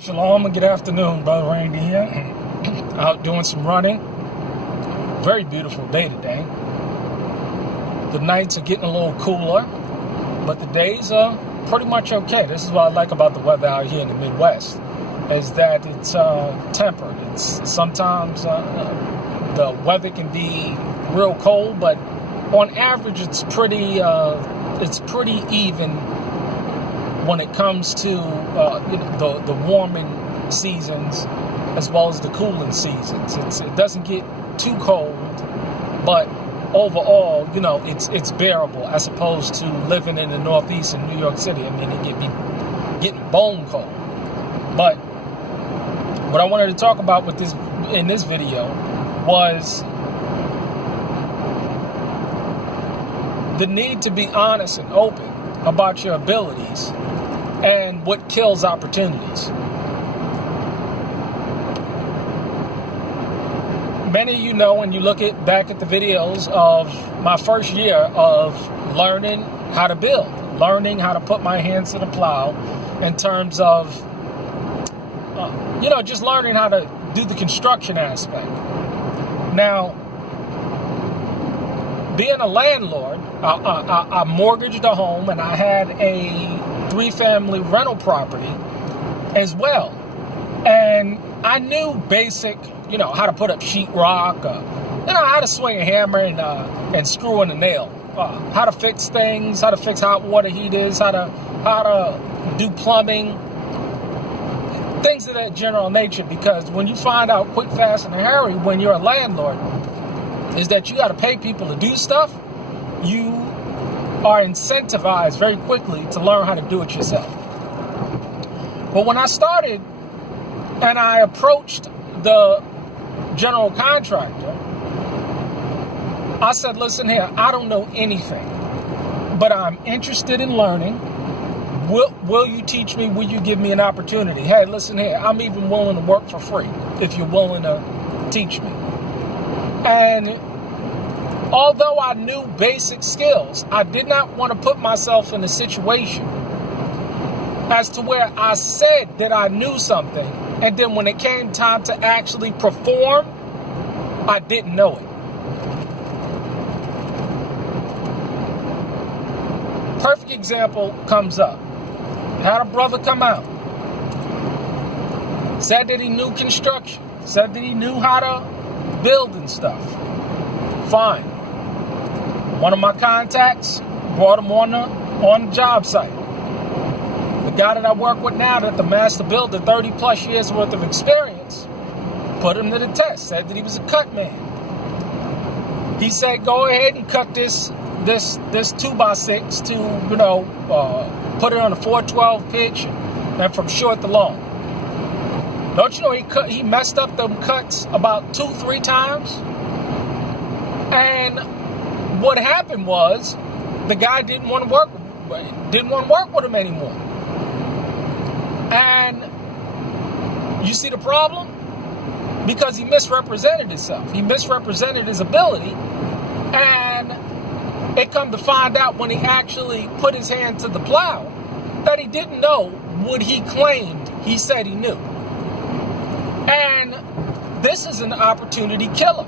Shalom and good afternoon, Brother Randy here. Out doing some running. Very beautiful day today. The nights are getting a little cooler, but the days are pretty much okay. This is what I like about the weather out here in the Midwest, is that it's tempered. It's sometimes the weather can be real cold, but on average it's pretty even when it comes to the warming seasons as well as the cooling seasons. It doesn't get too cold, but overall, it's bearable as opposed to living in the Northeast in New York City. I mean, it can be getting bone cold. But what I wanted to talk about in this video was the need to be honest and open about your abilities and what kills opportunities. Many of you know, when you look back at the videos of my first year of learning how to build, learning how to put my hands to the plow in terms of, just learning how to do the construction aspect. Now, being a landlord, I mortgaged a home and I had a 3-family rental property as well. And I knew basic, how to put up sheetrock, how to swing a hammer and screw in a nail, how to fix things, how to fix hot water heaters, how to do plumbing, things of that general nature. Because when you find out quick, fast, and in a hurry when you're a landlord, is that you got to pay people to do stuff, you are incentivized very quickly to learn how to do it yourself. But when I started and I approached the general contractor, I said, listen here, I don't know anything, but I'm interested in learning. Will you teach me? Will you give me an opportunity? Hey, listen here, I'm even willing to work for free if you're willing to teach me. And although I knew basic skills, I did not want to put myself in a situation as to where I said that I knew something, and then when it came time to actually perform, I didn't know it. Perfect example comes up. Had a brother come out, said that he knew construction, said that he knew how to build and stuff. Fine. One of my contacts brought him on the job site. The guy that I work with now, that the master builder, 30 plus years worth of experience, put him to the test, said that he was a cut man. He said, go ahead and cut this 2x6 to, put it on a 412 pitch and from short to long. Don't you know he messed up them cuts about 2-3 times? And what happened was the guy didn't want to work with him anymore. And you see the problem? Because he misrepresented himself. He misrepresented his ability, and it come to find out when he actually put his hand to the plow that he didn't know what he claimed he said he knew. And this is an opportunity killer.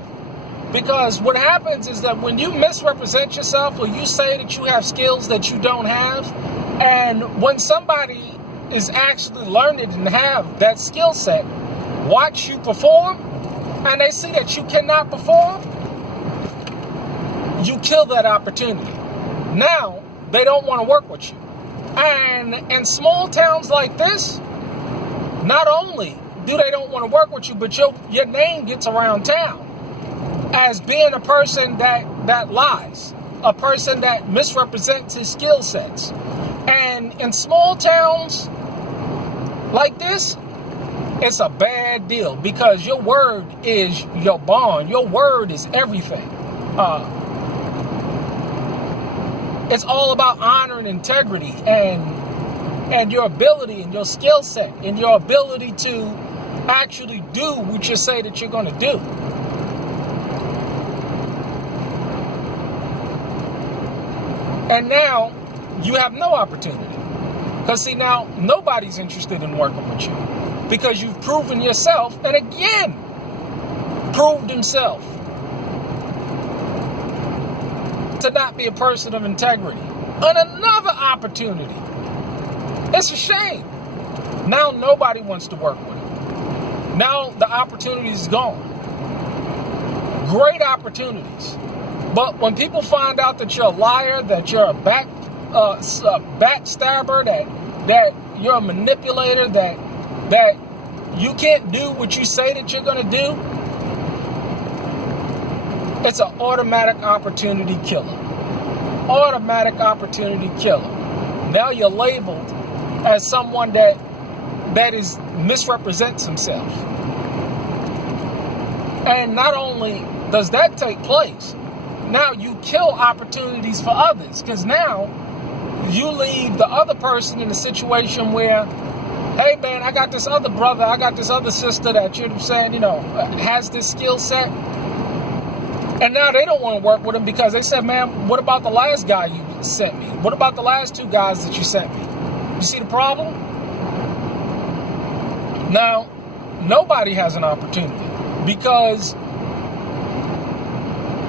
Because what happens is that when you misrepresent yourself or you say that you have skills that you don't have, and when somebody is actually learned and have that skill set, watch you perform, and they see that you cannot perform, you kill that opportunity. Now, they don't want to work with you. And in small towns like this, not only do they don't want to work with you, but your name gets around town as being a person that lies, a person that misrepresents his skill sets. And in small towns like this, it's a bad deal because your word is your bond. Your word is everything. It's all about honor and integrity and your ability and your skill set and your ability to actually do what you say that you're going to do. And now you have no opportunity. Because see, now nobody's interested in working with you. because you've proven yourself, and again, proved himself to not be a person of integrity. And another opportunity. It's a shame. Now nobody wants to work with him. Now the opportunity is gone. Great opportunities. But when people find out that you're a liar, that you're a backstabber, that you're a manipulator, that you can't do what you say that you're going to do, it's an automatic opportunity killer. Automatic opportunity killer. Now you're labeled as someone that misrepresents himself. And not only does that take place, now you kill opportunities for others, because now you leave the other person in a situation where, hey man, I got this other brother, I got this other sister that you're saying, has this skill set. And now they don't want to work with him because they said, man, what about the last guy you sent me? What about the last 2 guys that you sent me? You see the problem? Now, nobody has an opportunity because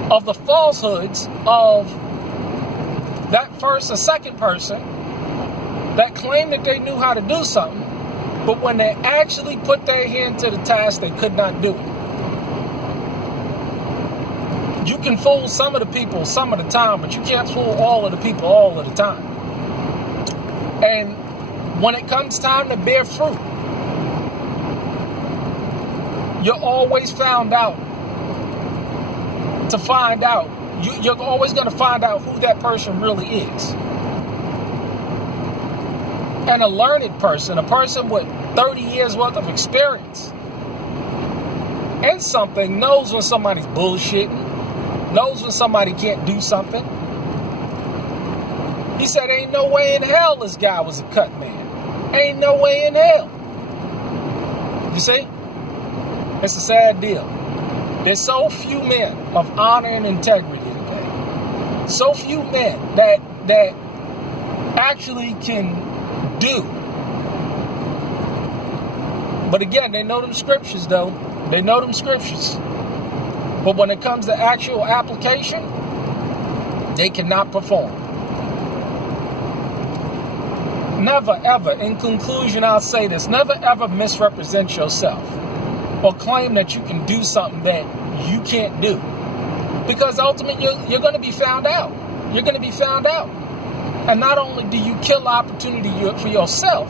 of the falsehoods of that first or second person that claimed that they knew how to do something, but when they actually put their hand to the task, they could not do it. You can fool some of the people some of the time, but you can't fool all of the people all of the time. And when it comes time to bear fruit, you're always found out to find out. You're always going to find out who that person really is. And a learned person, a person with 30 years worth of experience and something, knows when somebody's bullshitting, knows when somebody can't do something. He said, ain't no way in hell this guy was a cut man. Ain't no way in hell. You see? It's a sad deal. There's so few men of honor and integrity today. So few men that actually can do. But again, they know them scriptures though. They know them scriptures. But when it comes to actual application, they cannot perform. Never ever, in conclusion, I'll say this, never ever misrepresent yourself or claim that you can do something that you can't do. Because ultimately, you're going to be found out. You're going to be found out. And not only do you kill opportunity for yourself,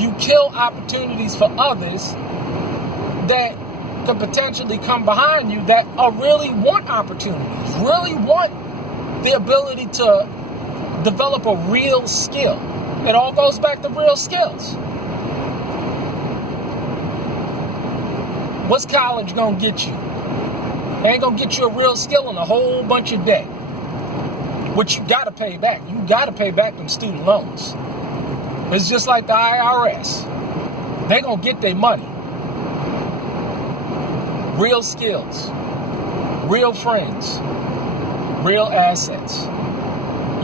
you kill opportunities for others that could potentially come behind you that really want opportunities, really want the ability to develop a real skill. It all goes back to real skills. What's college gonna get you? It ain't gonna get you a real skill and a whole bunch of debt, which you gotta pay back. You gotta pay back them student loans. It's just like the IRS. They're gonna get their money. Real skills, real friends, real assets.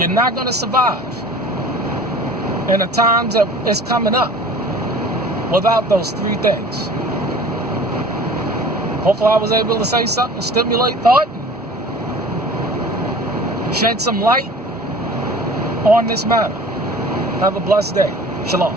You're not gonna survive in the times that it's coming up without those 3 things. Hopefully I was able to say something, stimulate thought, and shed some light on this matter. Have a blessed day. Shalom.